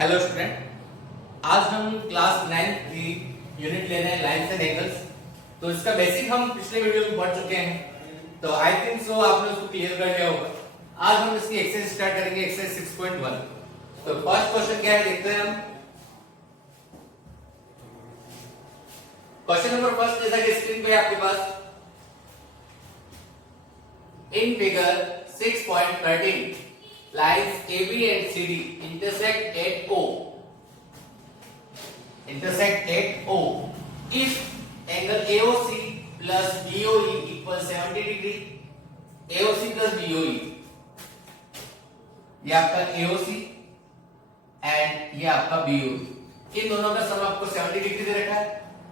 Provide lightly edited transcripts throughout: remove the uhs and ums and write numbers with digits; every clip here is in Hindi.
हेलो स्टूडेंट, आज हम क्लास 9 की यूनिट ले रहे हैं लाइन्स एंड एंगल्स। तो इसका बेसिक हम पिछले वीडियो में पढ़ चुके हैं, तो आई थिंक सो आपने उसको क्लियर कर लिया होगा। आज हम इसकी एक्सरसाइज स्टार्ट करेंगे, एक्सरसाइज 6.1। तो फर्स्ट क्वेश्चन क्या है देखते हैं हम। क्वेश्चन नंबर फर्स्ट जैसा कि स्क्रीन पे आपके पास in figure 6.13 lines AB and CD intersect at O. Intersect at O. If angle AOC plus BOE equals 70 degree, AOC plus BOE, ये आपका AOC एंड ये आपका BOE, इन दोनों का सम आपको 70 डिग्री दे रखा है।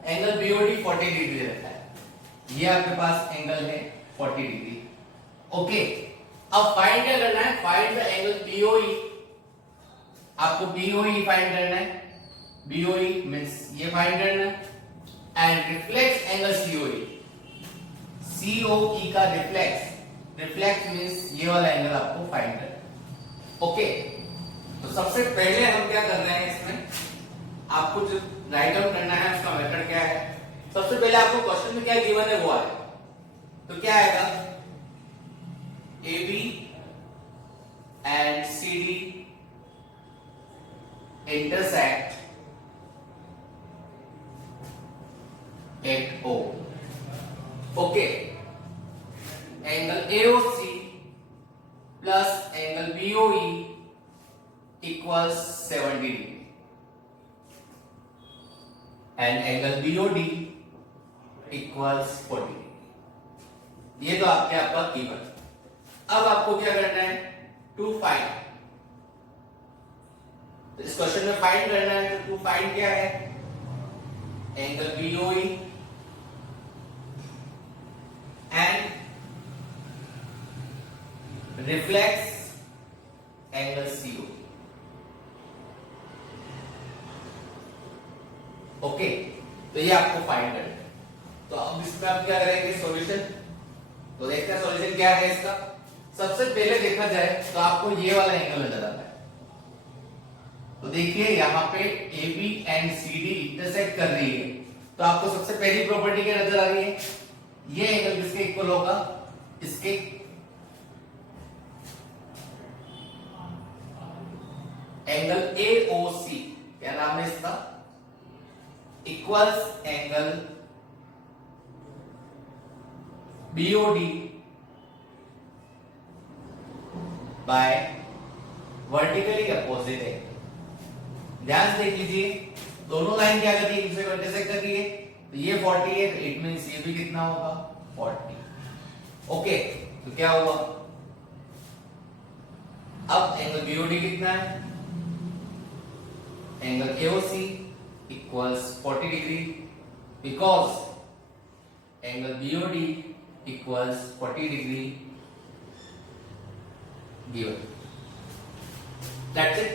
एंगल BOD 40 डिग्री दे रखा है। ये आपके पास एंगल है 40 डिग्री। ओके, अब फाइंड क्या करना है? Find the angle BOE। आपको BOE फाइंड करना है। BOE मींस ये फाइंड करना है and reflex angle COE। COE का रिफ्लेक्स मींस ये वाला एंगल आपको फाइंड करना है। ओके, तो सबसे पहले हम क्या कर रहे हैं, इसमें आपको जो राइट डाउन करना है उसका मेथड क्या है। सबसे पहले आपको क्वेश्चन में क्या गिवन है वो आए, तो क्या आएगा? AB and CD intersect at O. Okay. Angle AOC plus angle BOE equals 70 degree and angle BOD equals 40 degree। ये तो आपका गिवन। अब आपको क्या करना है? To find. तो इस क्वेश्चन में फाइंड करना है, तो टू फाइंड क्या है? Angle BOE and reflex angle COE। Okay, तो ये आपको फाइंड करना है। तो अब इसमें आप क्या करेंगे? सॉल्यूशन। तो देखते हैं सॉल्यूशन क्या है इसका। सबसे पहले देखा जाए तो आपको ये वाला एंगल नजर आता है। तो देखिए यहाँ पे AB एंड CD इंटरसेक्ट कर रही है, तो आपको सबसे पहली प्रॉपर्टी क्या नजर आ रही है? ये एंगल किसके इक्वल होगा? इसके। एंगल AOC, क्या नाम है इसका? Equals angle BOD by vertically opposite है। ध्यान से देख लीजिए, दोनों लाइन क्या कर रही है? एक दूसरे को इंटरसेक्ट कर रही है। तो ये 40 है, तो इट मींस ये भी कितना होगा? 40। ओके, तो क्या हुआ? अब एंगल BOD कितना है? Angle AOC equals 40 degree, because angle BOD equals 40 degree given. That's it.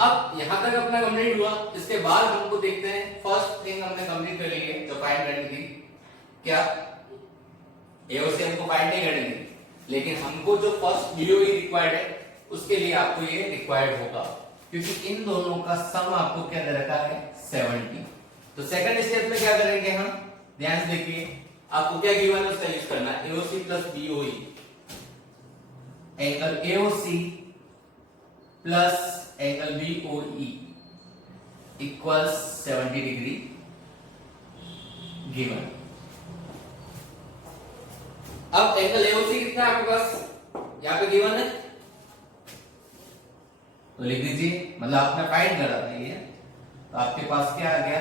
अब यहां तक अपना कंप्लीट हुआ। इसके बाद हमको देखते हैं, फर्स्ट थिंग हमने कंप्लीट कर ली है जो फाइंड करनी थी। क्या? AOC हमको फाइंड नहीं करनी थी, लेकिन हमको जो फर्स्ट BOE रिक्वायर्ड है उसके लिए आपको ये रिक्वायर्ड होगा, क्योंकि इन दोनों का सम आपको क्या दे रखा है? 70। तो सेकंड स्टेप में क्या करेंगे हम? ध्यान से देखिए, आपको क्या गिवन है उसका यूज करना है। AOC plus BOE, angle AOC plus angle BOE equals 70 degree given. अब एंगल AOC कितना है आपके पास? यहाँ पे गिवन है, तो लिख दीजिए। मतलब आपने फाइंड करा था ये, तो आपके पास क्या आ गया?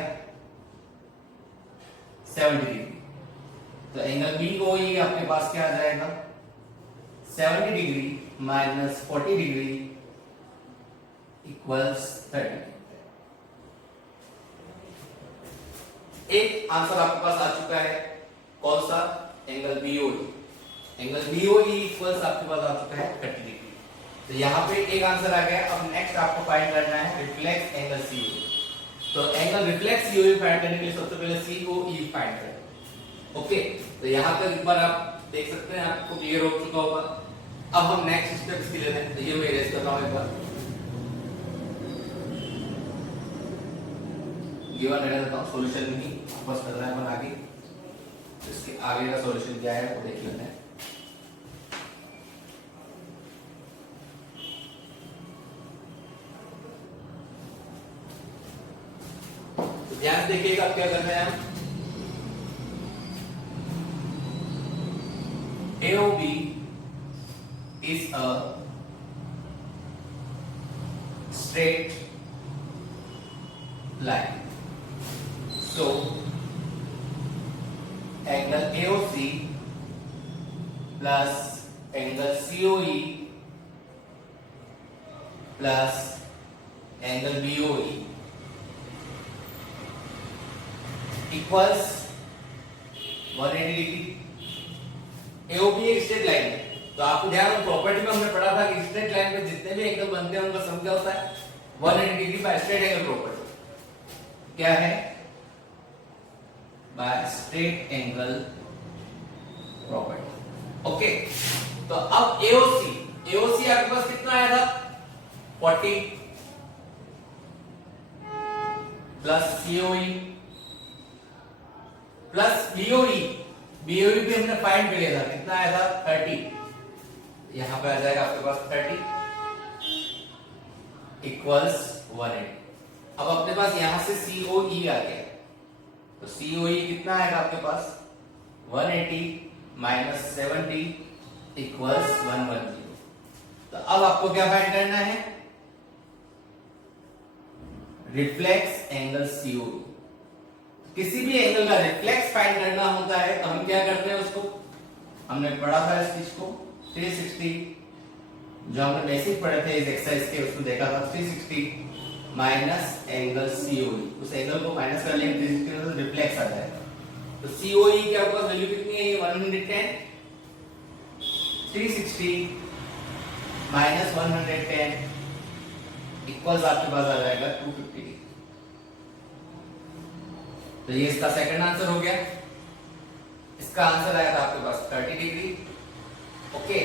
70 डिग्री। तो एंगल BOE आपके पास क्या आ जाएगा? 70 डिग्री माइनस 40 डिग्री इक्वल्स 30। एक आंसर आपके पास आ चुका है। कौन सा? Angle BOE। Angle BOE equals आपके पास आ चुका है 30 डिग्री। तो यहाँ पे एक आंसर आ गया। अब नेक्स्ट आपको फाइंड करना है रिफ्लेक्स एंगल COE। तो एंगल रिफ्लेक्स COE फाइंड करने के लिए सबसे पहले COE फाइंड करें। ओके, तो यहाँ तक एक बार आप देख सकते हैं, आपको क्लियर हो चुका होगा। अब हम नेक्स्ट स्टेप इसके लेते हैं। तो ये मैं इरेज कर रहा हूं एक बार। गिवन रहने देता हूँ, सॉल्यूशन में ही बस कर रहा है अपन आगे। इसके आगे का सॉल्यूशन क्या है वो देख लेते हैं। तो ध्यान से देखिएगा अब क्या करना है हम। AOB is a straight line. So angle AOC plus angle COE plus angle BOE equals 180 degree. AOB एक स्ट्रेट लाइन है, तो आपको ध्यान रखो प्रॉपर्टी में हमने पढ़ा था कि स्ट्रेट लाइन पे जितने भी एंगल बनते हैं उनका सम क्या होता है 180 degree by straight angle property. क्या है? By straight angle property. Okay, तो अब AOC आपके पास कितना आया था 40 प्लस COE प्लस BOE भी हमने फाइंड कर लिया था, कितना आया था 30। यहां पे आ जाएगा आपके पास 30 इक्वल्स 180। अब अपने पास यहां से COE आ गया, तो COE कितना आएगा आपके पास 180 माइनस 70 इक्वल्स 110। तो अब आपको क्या फाइंड करना है? Reflex angle COE। किसी भी एंगल का रिफ्लेक्स फाइंड करना होता है तो हम क्या करते हैं, उसको हमने पढ़ा था इस चीज को 360, जो हमने बेसिक पढ़े थे इस एक्सरसाइज के, उसको देखा था 360 माइनस एंगल COE। उस एंगल को माइनस कर लेंगे 360 में तो रिफ्लेक्स आ जाएगा। तो COE की आपके पास वैल्यू कितनी है? 110। 360 माइनस 110 इक्वल्स आपके पास आ जाएगा 250। तो ये इसका सेकंड आंसर हो गया। इसका आंसर आया था आपके पास 30 डिग्री। ओके,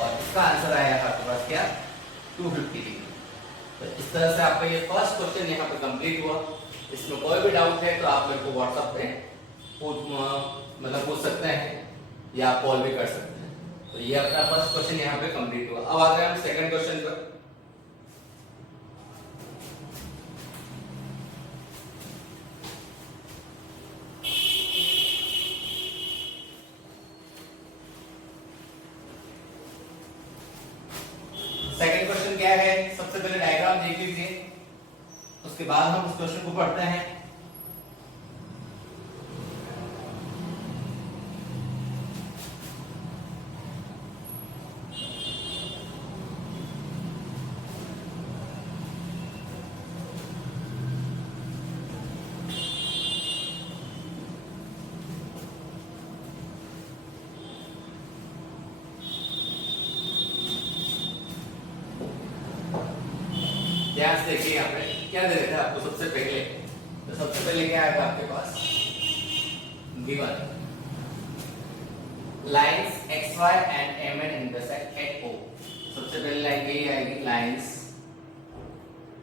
और इसका आंसर आया था आपके पास क्या 250 डिग्री। तो इस तरह से आपका ये फर्स्ट क्वेश्चन यहाँ पे कंप्लीट हुआ। इसमें कोई भी डाउट है तो आप मेरे को व्हाट्सएप पे पूछ सकते हैं या कॉल भी कर सकते हैं। तो ये अपना फर्स्ट क्वेश्चन यहाँ पे कंप्लीट हुआ। अब आ गए हम सेकंड क्वेश्चन पर। सेकंड क्वेश्चन क्या है? सबसे पहले डायग्राम देख लीजिए, उसके बाद हम उस क्वेश्चन को पढ़ते हैं। ध्यान से देखिए यहाँ पे क्या दे रहे थे आपको। सबसे पहले क्या आएगा आपके पास given lines XY and MN intersect at O। सबसे पहले लाइन यही आएगी, lines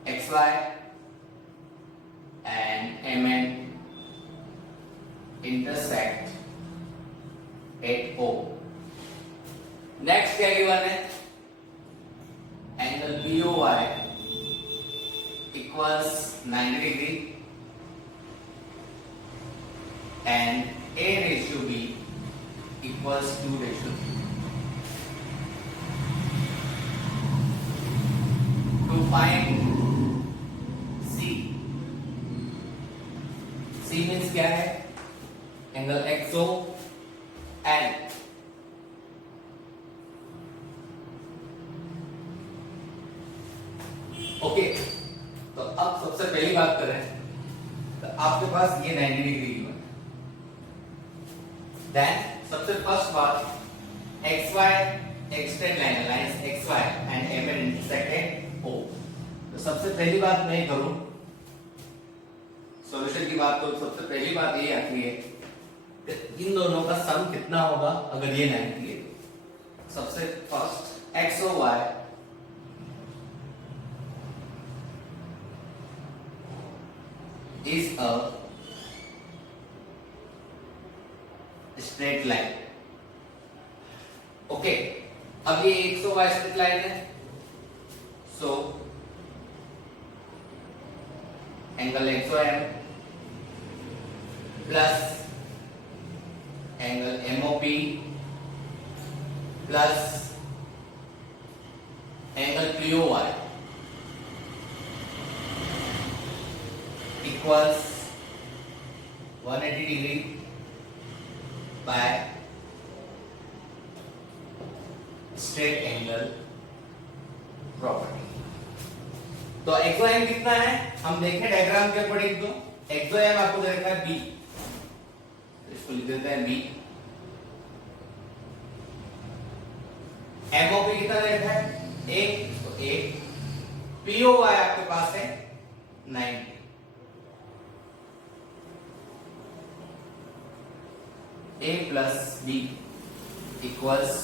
XY and MN intersect at O। Next क्या गिवन है? Angle BOY equals 90 degree and A ratio B equals 2 ratio 3. To find C means क्या है? Angle XO and okay. तो अब सबसे पहली बात करें तो आपके पास ये 90 डिग्री गिवन है। देन सबसे फर्स्ट बात XY एक स्ट्रेट लाइन है, lines XY and MN intersect O। तो सबसे पहली बात मैं करूं सॉल्यूशन की बात, तो सबसे पहली बात ये आती है कि इन दोनों का सम कितना होगा अगर ये 90 है। सबसे फर्स्ट X और Y is a straight line. Okay, अब ये 100 स्ट्रेट लाइन है, so angle XOM plus angle MOP plus angle POY equals 180 degree by straight angle property. तो XOM कितना है हम देखें डायग्राम के अकॉर्डिंग। तो XOM आपको दे रखा है B, इसको लिख देते हैं B। MOP कितना दे रखा है 1, तो 1। POY आपके पास है 90। A plus B equals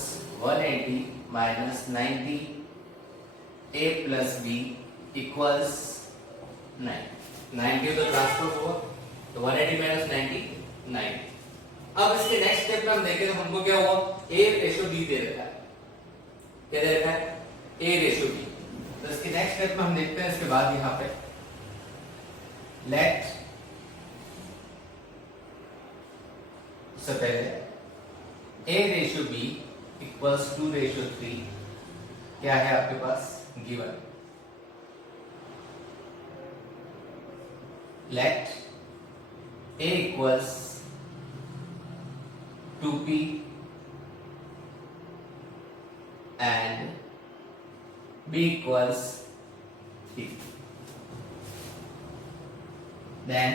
180 minus 90। A plus B equals 90 तो ट्रांसफर हुआ, तो 180 minus 90 90। अब इसके नेक्स्ट स्टेप में हम देखें तो हमको क्या हुआ, A/B दे रखा है। क्या दे रखा है A/B। तो इसके नेक्स्ट स्टेप में हम देखते हैं, इसके बाद यहाँ पे लेट उससे पहले A/B इक्वल्स 2/3 क्या है आपके पास given. Let A equals 2P and B equals 3। then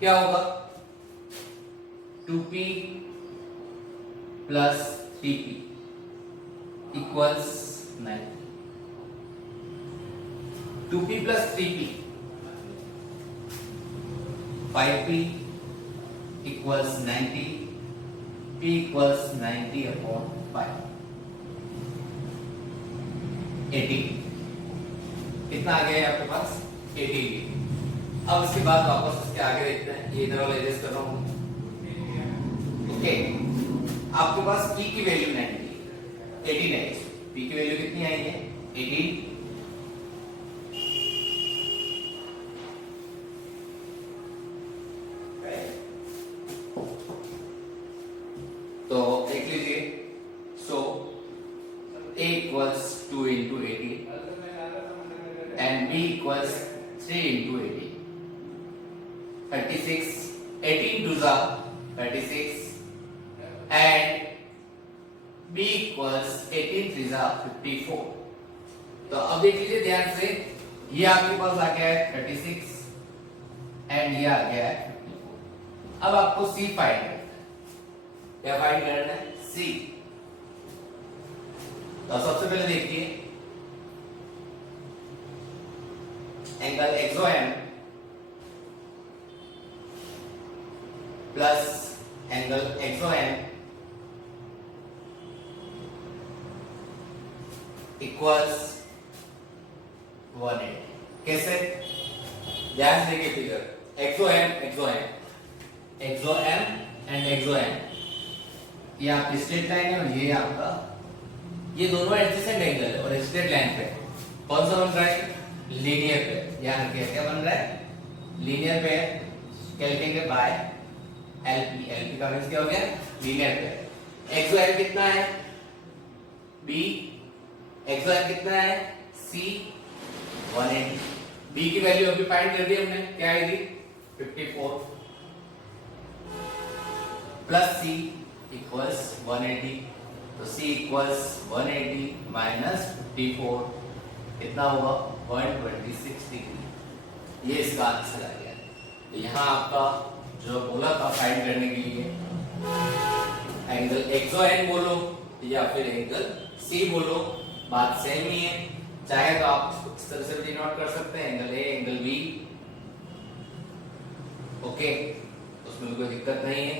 क्या होगा 2P plus 3P equals 9। 2P plus 3P 5P equals 90। P equals 90 upon 5 80। कितना आ गया है आपके पास 80। अब इसके बाद वापस इसके आगे देखते हैं, ये इधर वाला एरेज कर रहा हूं। ओके, आपके पास P की वैल्यू 90 18 है। P की वैल्यू कितनी आई है 18। तो देख लीजिए, सो A equals 2 into 18 and B equals 3 into 18 36। 18 to the 36 and B equals 18 3 the 54। तो अब देख लीजिए ध्यान से, ये आपके पास आ गया है 36 एंड ये आ गया है 54। अब आपको C फाइंड करना है। क्या फाइंड करना है C। तो सबसे पहले देखिए angle XOM plus angle XOM equals 180। कैसे, ध्यान से देखिए फिगर XOM एंड XOM, ये आपकी स्ट्रेट लाइन है और ये आपका, ये दोनों एडजेसेंट एंगल है और स्ट्रेट लाइन पे कौन सा बन रहा है लीनियर पेयर। ध्यान रखिए क्या बन रहा है लीनियर पेयर। क्या लिखेंगे बाय LP का मींस क्या हो गया लीनियर पेयर। XOM कितना है B, XOM कितना है C 180। B की वैल्यू अभी फाइंड कर दी हमने, क्या आई थी 54 प्लस C इक्वल्स 180। तो C इक्वल्स 180 माइनस 54 कितना होगा 126 डिग्री। ये इसका आंसर आ गया। तो यहाँ आपका जो बोला था फाइंड करने के लिए एंगल XOM बोलो या फिर एंगल C बोलो, बात सेम ही है। चाहे तो आप इस तरह से डिनोट कर सकते हैं angle A angle B। Okay, उसमें कोई दिक्कत नहीं है।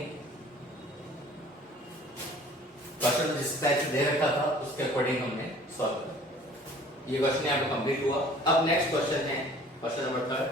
क्वेश्चन जिस टाइप से दे रखा था उसके अकॉर्डिंग हमने सॉल्व किया। ये क्वेश्चन यहाँ पे कंप्लीट हुआ। अब नेक्स्ट क्वेश्चन है question number 3।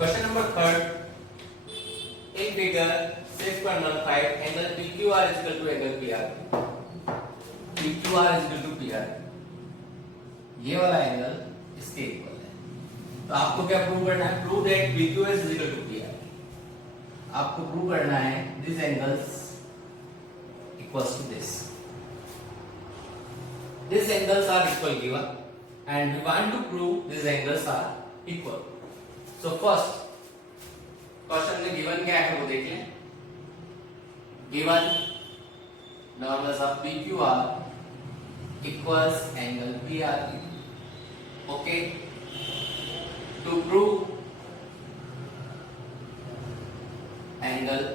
Question number third, in figure 6.15 angle PQR is equal to angle PR. PQR is equal to PR. ये वाला एंगल इसके इक्वल है। तो आपको क्या प्रूव करना है? Prove that PQS is equal to PR. आपको प्रूव करना है this angles equals to this. These angles are equal given and we want to prove these angles are equal. So first question में गिवन क्या है वो देख लें. गिवन नॉर्मल सा PQR equals angle PRQ. Okay. To prove angle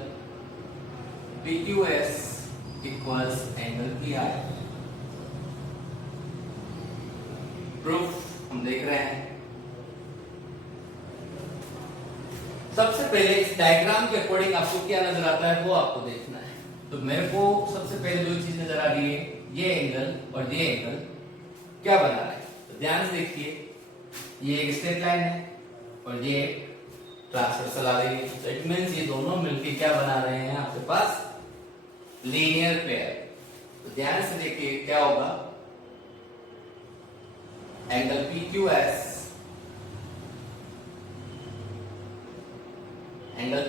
PQS equals angle PR. Proof हम देख रहे हैं. सबसे पहले इस डायग्राम के अकॉर्डिंग आपको क्या नजर आता है वो आपको देखना है. तो मेरे को सबसे पहले जो चीज नजर आ रही है, ये एंगल और ये एंगल क्या बना रहा है. तो ध्यान से देखिए, ये एक स्ट्रेट लाइन है और ये ट्रांसवर्सल आ रही है. तो इट मींस ये दोनों मिलकर क्या बना रहे हैं आपके पास? Linear pair. तो ध्यान से देखिए क्या होगा. Angle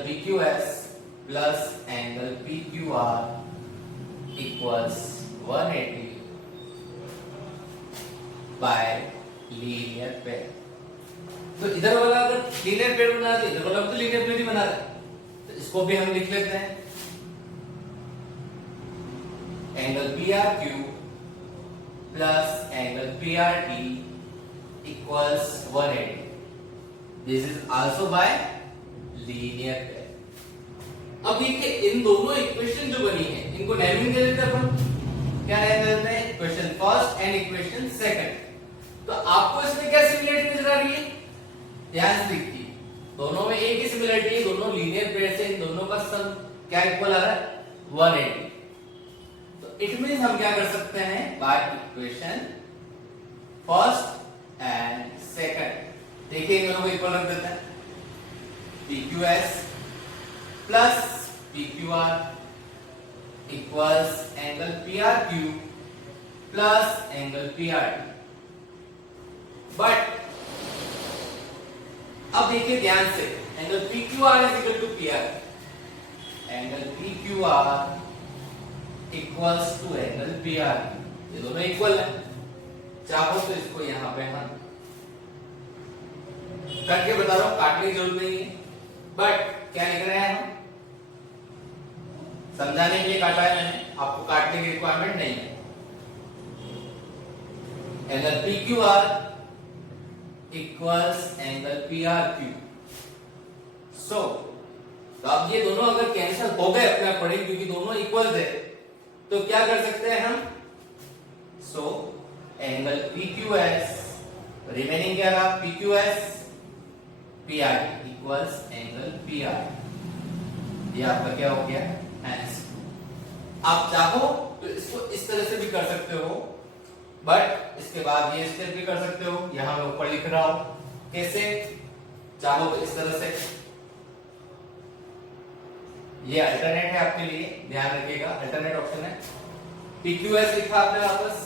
PQS plus angle PQR equals 180 bye linear pair. तो इधर वाला अगर लीनियर पेयर बना दे, इधर वाला तो लीनियर पेयर ही बना रहा है. तो इसको भी हम लिख लेते हैं. Angle PRQ plus angle PRT equals 180. This is also by linear pair. अब देखिए इन दोनों इक्वेशन जो बनी है इनको नेमिंग दे देते हैं अपन. क्या नेम देते हैं? Equation first and equation second. तो आपको इसमें क्या सिमिलरिटी नजर आ रही है? ध्यान से देखिए, दोनों में एक ही सिमिलरिटी है. दोनों लीनियर पेयर से इन दोनों का सम क्या इक्वल आ रहा है? 180. तो इट मींस हम क्या कर सकते हैं? By equation first and second देखिए इन दोनों को इक्वल रख देते हैं. PQS plus PQR equals angle PRQ plus angle PRT. But अब देखिए ध्यान से, angle PQR is equal to PR. Angle PQR equals to angle PRQ. ये दोनों इक्वल है. चाहो तो इसको यहां पे हम करके बता रहा हूं, काटने की जरूरत नहीं है. बट क्या लिख रहे हैं हम? समझाने के लिए काटा है मैंने, आपको काटने की रिक्वायरमेंट नहीं है. Angle PQR equals angle PRQ. सो तो अब ये दोनों अगर कैंसिल हो गए अपने आप पड़े, क्योंकि दोनों इक्वल थे, तो क्या कर सकते हैं हम? सो एंगल PQS रिमेनिंग क्या रहा? PQS PRT equals angle PR. ये आपका क्या हो गया? आंसर. आप चाहो तो इसको इस तरह से भी कर सकते हो, बट इसके बाद ये स्टेप भी कर सकते हो. यहां मैं ऊपर लिख रहा हूं. कैसे? चाहो तो इस तरह से. ये अल्टरनेट है आपके लिए, ध्यान रखिएगा, अल्टरनेट ऑप्शन है. PQS लिखा आपने वापस,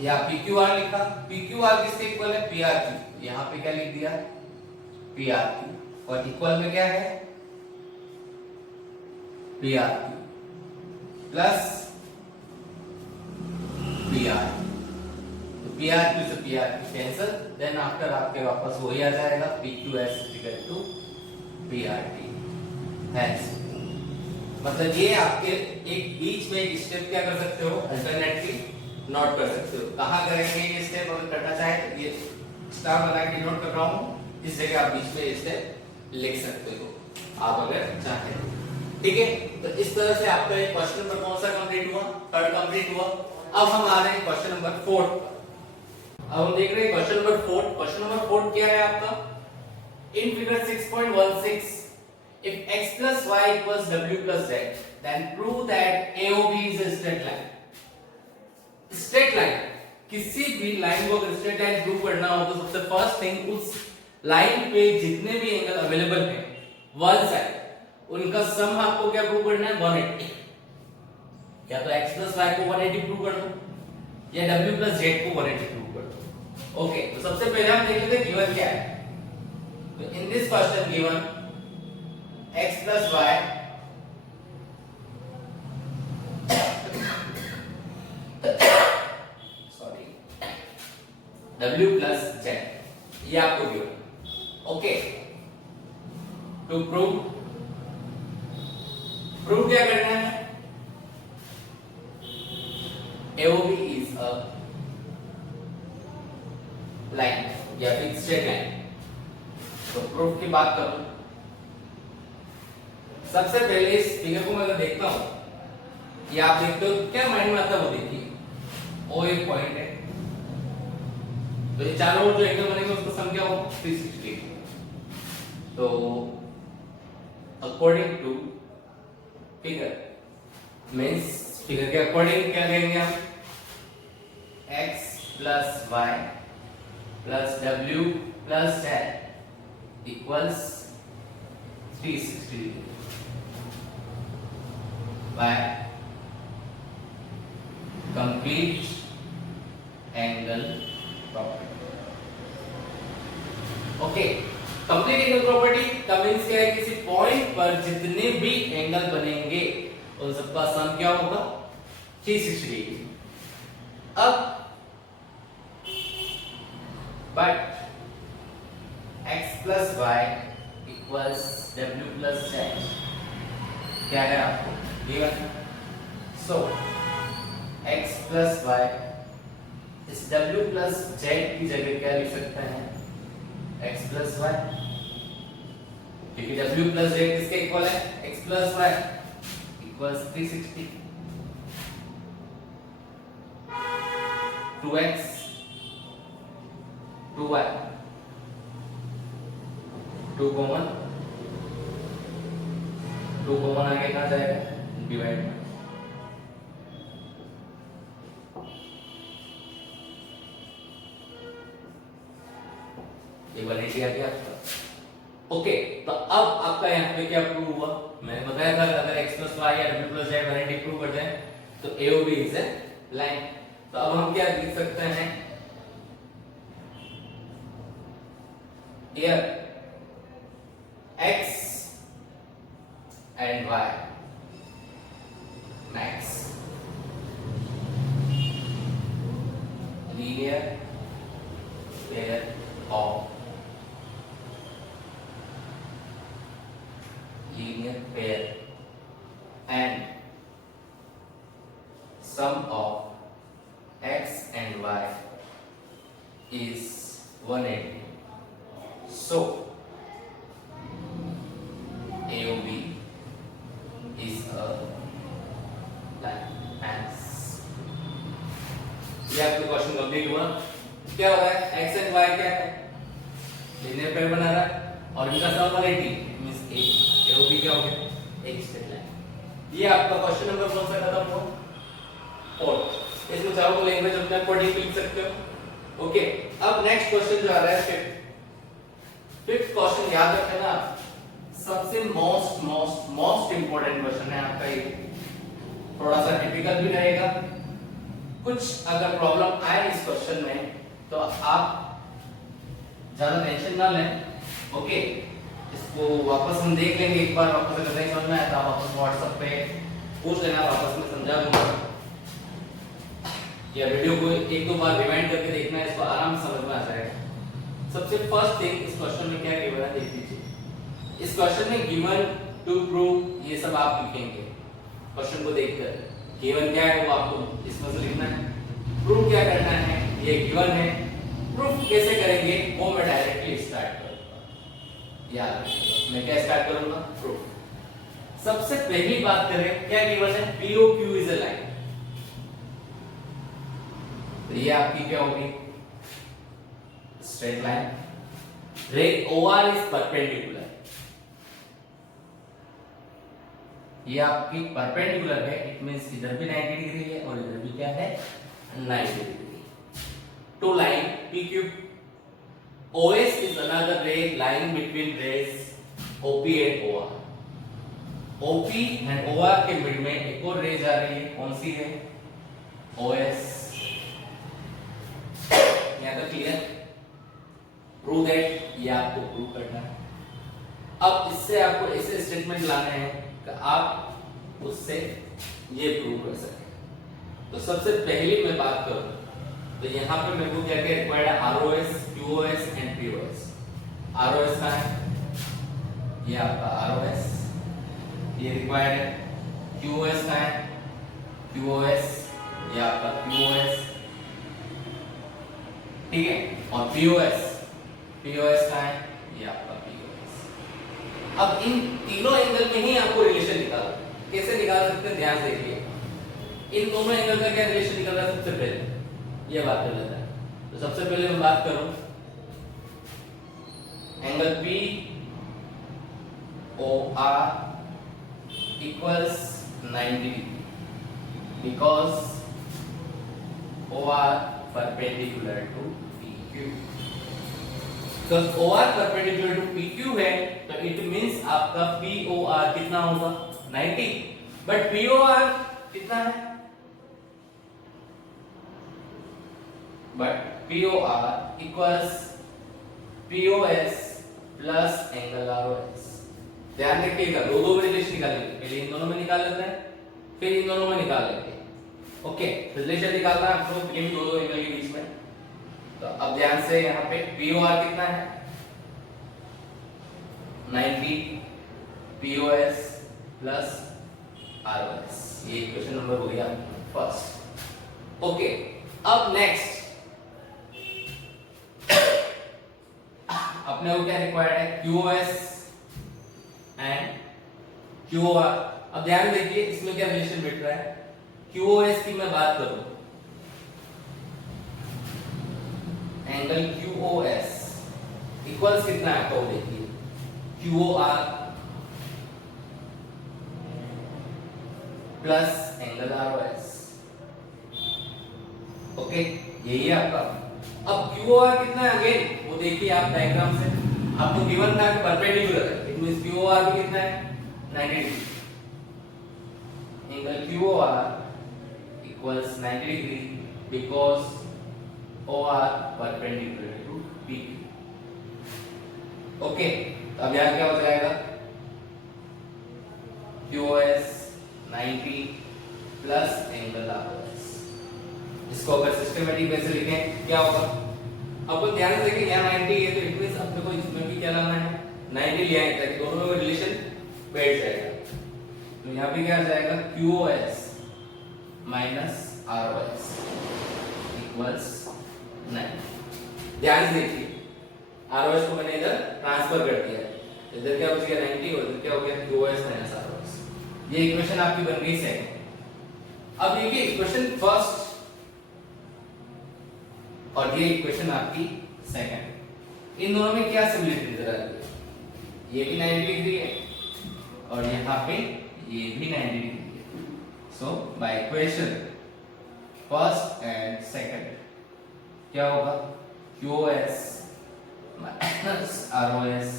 या PQR लिखा. PQR किसके इक्वल है? PRQ. यहां पे क्या लिख दिया? PRQ. और इक्वल में क्या है? PRQ plus PR. तो PRQ से PRQ कैंसिल. देन आफ्टर आपके वापस वही आ जाएगा, PQS इक्वल टू PRT. मतलब ये आपके एक बीच में एक स्टेप क्या कर सकते हो? अल्टरनेटली नोट कर सकते हो. कहां करेंगे ये स्टेप? अगर करना चाहे तो ये स्टार बना के नोट कर रहा हूं, इस जगह आप बीच में ये स्टेप लिख सकते हो आप अगर चाहें. ठीक है. तो इस तरह से आपका ये क्वेश्चन नंबर कौन सा कंप्लीट हुआ? थर्ड कंप्लीट हुआ. अब हम आ रहे हैं क्वेश्चन नंबर 4. अब हम देख रहे हैं क्वेश्चन नंबर 4. क्वेश्चन नंबर 4 क्या है आपका? In figure 6.16 if x plus y equals w plus z then prove that AOB is a straight line. Straight line, किसी भी लाइन को अगर स्ट्रेट लाइन प्रूव करना हो तो सबसे फर्स्ट थिंग उस लाइन पे जितने भी एंगल अवेलेबल है वन साइड, उनका सम आपको क्या प्रूव करना है, 180। या तो x प्लस वाई को 180 प्रूव कर दो, या w प्लस z को 180 प्रूव कर दो। ओके, तो सबसे पहले हम देख लेते हैं गिवन क्या है। तो in this question given x plus y sorry w plus z, ये आपको गिवन। ओके, टू प्रूव क्या करना है, AOB is a line या फिर स्ट्रेट लाइन। तो प्रूफ की बात करूं, सबसे पहले इस फिगर को मैं अगर देखता हूं, ये आप देखते हो क्या माइंड में आता है वो देखिए, O एक पॉइंट है, तो ये चारों ओर जो एंगल बनेंगे उसका सम क्या होगा, 360। तो according to figure means figure के अकॉर्डिंग क्या कहेंगे हम, x plus y plus w plus z equals 360 degree by complete angle property. Okay, complete angle property का मींस क्या है, किसी पॉइंट पर जितने भी एंगल बनेंगे उन सबका सम क्या होगा, 360 डिग्री। अब but x plus y equals w plus z क्या है आपको गिवन। सो x प्लस y इस w प्लस z की जगह क्या लिख सकते हैं, x प्लस y, क्योंकि w प्लस z किसके इक्वल है, x plus y equals 360। 2x 2y 2 common आगे कहां जाएगा, डिवाइड में। ये 180 आ गया आपका। ओके, तो अब आपका यहाँ पे क्या प्रूव हुआ, मैंने बताया था अगर x प्लस y या w प्लस z 180 प्रूव कर दें तो AOB इज ए लाइन। तो अब हम क्या लिख सकते हैं, here x and y max linear pair of and sum of x and y is 180. So AOB is a line. ये आपका क्वेश्चन कंप्लीट हुआ। क्या हो रहा है, x and y क्या है, लीनियर पेयर बना रहा है और इनका सम 180 मींस AOB क्या हो गया, एक स्ट्रेट लाइन। ये आपका क्वेश्चन नंबर कौन सा खत्म हुआ, 4। इसमें चाहो तो लैंग्वेज अपने अकॉर्डिंग लिख सकते हो। ओके, अब नेक्स्ट क्वेश्चन जो आ रहा है फिफ्थ क्वेश्चन, याद रखना सबसे मोस्ट इंपॉर्टेंट क्वेश्चन है आपका ये, थोड़ा सा टिपिकल भी रहेगा। कुछ अगर प्रॉब्लम आए इस क्वेश्चन में तो आप ज्यादा टेंशन ना लें। ओके, इसको वापस हम देख लेंगे एक बार, वापस अगर नहीं समझ में आया तो आप वापस व्हाट्सएप पे पूछ लेना, वापस मैं समझा दूंगा, या वीडियो को एक दो बार रिवाइंड करके देखना, इसको आराम से समझ में आ जाएगा। सबसे फर्स्ट थिंग इस क्वेश्चन में क्या गिवन है देख लीजिए। इस क्वेश्चन में गिवन टू प्रूव ये सब आप लिखेंगे क्वेश्चन को देखकर, गिवन क्या है वो आपको इसमें से लिखना है, प्रूव क्या करना है ये गिवन है, प्रूफ कैसे करेंगे वो मैं डायरेक्टली स्टार्ट करूंगा। याद रखिएगा मैं क्या स्टार्ट करूंगा, प्रूफ। सबसे पहली बात करें क्या गिवन है, POQ इज अ लाइन। तो ये आपकी क्या होगी, स्ट्रेट लाइन। रे OR इज परपेंडिकुलर, ये आपकी परपेंडिकुलर है, इट मींस इधर भी 90 डिग्री है और इधर भी क्या है 90 degree. Two line PQ OS is another ray lying between rays OP and OR. OP and OR के मिड में एक और रे जा रही है, कौन सी है? OS. यहाँ तक क्लियर? प्रूव दैट, ये आपको प्रूव करना है। अब इससे आपको ऐसे स्टेटमेंट लाने हैं कि आप उससे ये प्रूव कर सकें। तो सबसे पहली मैं बात करूं तो यहाँ पे मेरे को क्या क्या रिक्वायर्ड है? ROS, QoS and POS। ROS का है, ये आपका ROS, ये रिक्वायर्ड है। QoS का है, QoS, ये आपका QoS, ठीक है। और POS का है, ये आपका POS। अब इन तीनों एंगल में ही आपको रिलेशन निकालना है। कैसे निकाल सकते हैं, ध्यान से देखिए। इन दोनों एंगल का क्या रिलेशन निकल रहा है? सबसे पहले ये बात कर लेते हैं। तो सबसे पहले मैं बात करूं angle POR equals 90 because OR perpendicular to PQ। because OR perpendicular to PQ है तो इट मींस आपका POR कितना होगा? 90। बट POR कितना है? But POR equals POS plus angle ROS। ध्यान रखिएगा, दो में रिलेशन निकालेंगे। पहले इन दोनों में निकाल लेते हैं, फिर इन दोनों में निकाल लेंगे। ओके, रिलेशन निकालना है आपको इन दो एंगल के बीच में। तो अब ध्यान से यहाँ पे POR कितना है? 90 POS प्लस ROS। ये क्वेश्चन नंबर हो गया फर्स्ट। ओके, अब नेक्स्ट अपने को क्या रिक्वायर्ड है? QoS and QoR। अब ध्यान देखिए इसमें क्या रिलेशन बैठ रहा है। QoS की मैं बात करूं, एंगल QoS इक्वल्स कितना है आपको देखिए, QoR plus angle ROS। Okay, यही है आपका। अब QoR कितना है अगेन वो देखिए आप डायग्राम से, आपको गिवन था कि परपेंडिकुलर है, इट मींस QoR भी कितना है? 90 degree. Angle QoR equals 90 degree because OR perpendicular to PQ। Okay, तो अब यहाँ क्या हो जाएगा? QoS 90 plus angle ROS। इसको अगर सिस्टमैटिक वे से लिखें क्या होगा? अब ध्यान से देखिए, यहाँ 90 है तो इट मींस अपने को इसमें भी क्या लाना है? 90 लिया है ताकि दोनों में रिलेशन बैठ जाएगा। तो यहाँ पे क्या आ जाएगा? QoS minus ROS equals 90। ध्यान से देखिए, ROS को मैंने इधर ट्रांसफर कर दिया है, इधर क्या बच गया? 90 और इधर क्या हो गया? QoS minus ROS। ये इक्वेशन आपकी बन गई सेकंड। अब देखिए इक्वेशन फर्स्ट और ये इक्वेशन आपकी सेकंड, इन दोनों में क्या सिमिलरिटी नजर आ रही है? ये भी 90 डिग्री है और यहाँ पे ये भी 90 डिग्री है। So by equation first and second क्या होगा? QoS minus ROS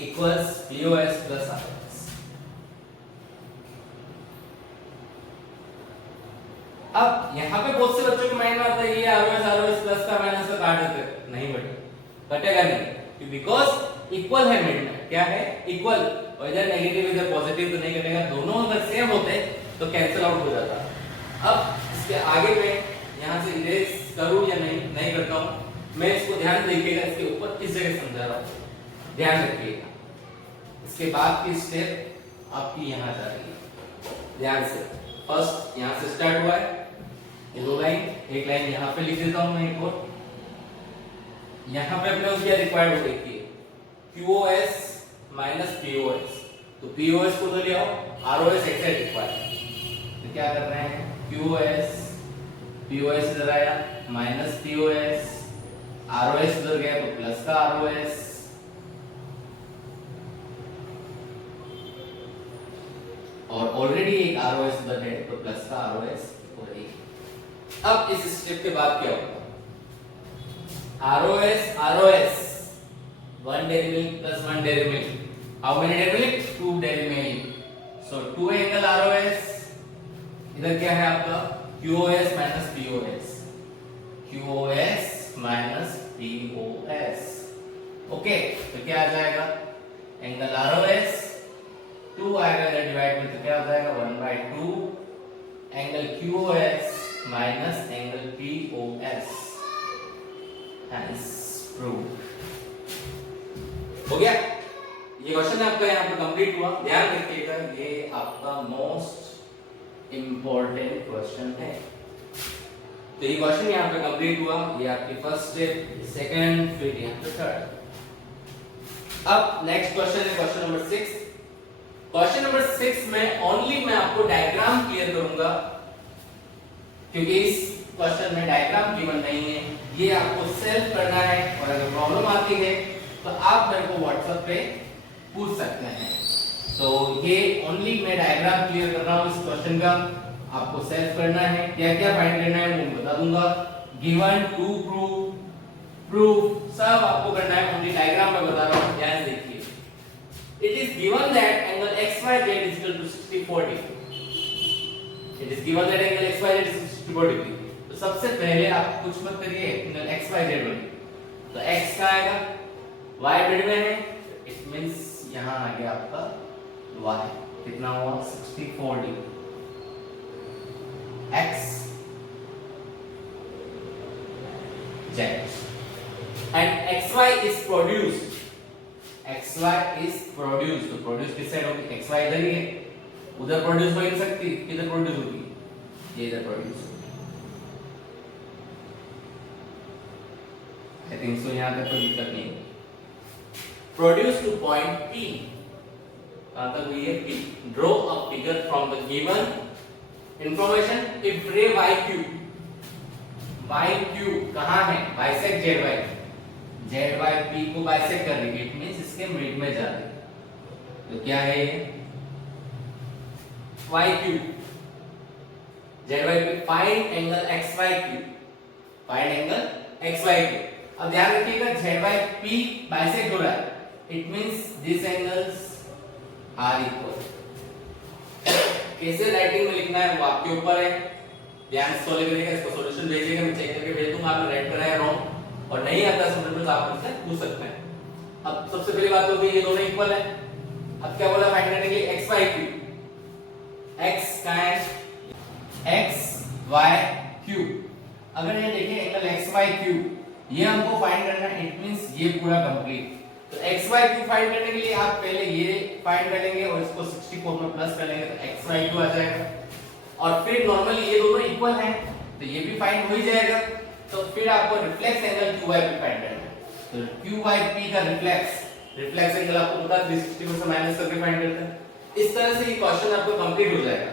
equals POS plus ROS। अब यहाँ पे बहुत से बच्चों को माइंड में आता है ये ROS प्लस का माइनस का काट देते, नहीं बेटा कटेगा नहीं, बिकॉज इक्वल है मिड में। क्या है? इक्वल। और इधर नेगेटिव इधर पॉजिटिव तो नहीं कटेगा, दोनों अगर सेम होते तो कैंसिल आउट हो जाता। अब इसके आगे मैं यहाँ से इरेज करूँ या नहीं करता हूँ, मैं इसको ध्यान देखिएगा, इसके ऊपर किस जगह समझा रहा हूँ, ध्यान रखिएगा। इसके बाद की स्टेप आपकी यहाँ जा रही है, ध्यान से। फर्स्ट यहाँ से स्टार्ट हुआ है, ये दो लाइन, एक लाइन यहाँ पे लिख देता हूँ मैं एक और। यहाँ पे अपने को क्या रिक्वायर्ड हो देखिए, QoS माइनस POS। तो POS को तो ले आओ, ROS एक साइड रिक्वायर्ड। तो क्या कर रहे हैं? POS इधर आया माइनस POS, ROS उधर गया तो प्लस का ROS, और ऑलरेडी एक ROS उधर है तो प्लस का ROS और एक। अब इस स्टेप के बाद क्या होगा? ROS 1 dairy milk plus 1 dairy milk. How many dairy milk? 2 dairy milk. So 2 angle ROS. इधर क्या है आपका QoS minus PoS. QoS minus PoS. Okay, तो क्या आ जाएगा? एंगल ROS 2 आएगा, इधर डिवाइड में तो क्या हो जाएगा 1/2 angle QoS minus angle PoS. Hence proved. हो गया? ये क्वेश्चन आपका यहाँ पे कंप्लीट हुआ. ध्यान रखिएगा, ये आपका मोस्ट इंपॉर्टेंट क्वेश्चन है. तो ये क्वेश्चन यहाँ पे कंप्लीट हुआ. ये आपकी फर्स्ट स्टेप, सेकंड, फिर यहाँ पे थर्ड. अब नेक्स्ट क्वेश्चन है क्वेश्चन नंबर 6. क्वेश्चन नंबर 6 में ओनली मैं आपको डायग्राम क्लियर करूंगा, क्योंकि इस क्वेश्चन में डायग्राम गिवन नहीं है. ये आपको सेल्फ करना है, और अगर प्रॉब्लम आती है तो आप मेरे को व्हाट्सएप पे पूछ सकते हैं. तो ये ओनली मैं डायग्राम क्लियर कर रहा हूँ इस क्वेश्चन का. आपको सेल्फ करना है, क्या क्या फाइंड करना है वो बता दूंगा. गिवन, टू प्रूव, प्रूफ सब आपको करना है. ओनली डायग्राम में बता रहा हूँ, ध्यान देखिए. It is given that angle XYZ is equal to 64 degree. It is given that angle XYZ is 64 degree. तो सबसे पहले आप कुछ मत करिए, एंगल XYZ बने. तो X का आएगा, Y मिड में है, इट मींस यहां आ गया आपका Y. कितना हुआ 64 degree. X Z and XY is produced. XY is produced. तो प्रोड्यूस किस साइड होगी? XY इधर ही है, उधर प्रोड्यूस हो ही नहीं सकती. किधर प्रोड्यूस होगी? ये इधर प्रोड्यूस होगी. I think so. यहां तक कोई दिक्कत नहीं. Produce two point P. कहां तक हुई है? P. Draw a figure from the given information. If रे YQ कहां है? Bisect ZY. ZYP को बाइसेक्ट कर रही है, इट मींस इसके मिड में जा रही है. तो क्या है ये? YQ. ZYP. Find angle XYQ. Find angle XYQ. अब ध्यान रखिएगा, ZYP बाइसेक्ट हो रहा है, it means this angles are equal. कैसे राइटिंग में लिखना है वो आपके ऊपर है. ध्यान से सॉल्व करिएगा. इसको सॉल्यूशन भेजिएगा, मैं चेक करके भेज दूंगा. आपने राइट करा है रॉन्ग और नहीं आता समझ में तो आप मुझसे पूछ सकते हैं. अब सबसे पहली बात होगी, ये दोनों इक्वल है. अब क्या बोला फाइंड करने के लिए? XYQ. X का है XYQ. अगर ये देखिए एंगल XYQ, ये हमको फाइंड करना है, इट मींस ये पूरा कंप्लीट. तो XYQ फाइंड करने के लिए आप पहले ये फाइंड कर लेंगे और इसको 64 में प्लस कर लेंगे, तो XYQ आ जाएगा. और फिर नॉर्मली ये दोनों इक्वल हैं, तो ये भी फाइंड हो ही जाएगा. तो फिर आपको रिफ्लेक्स एंगल QYP फाइंड करना है. तो QYP का रिफ्लेक्स एंगल आपको पता है 360 में से माइनस करके फाइंड करते हैं. इस तरह से ये क्वेश्चन आपको कंप्लीट हो जाएगा.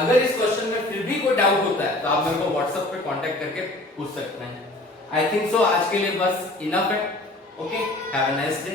अगर इस क्वेश्चन में फिर भी कोई डाउट होता है तो आप मेरे को व्हाट्सएप पे कांटेक्ट करके पूछ सकते हैं. आई थिंक सो आज के लिए बस इनफ है. Okay, have a nice day.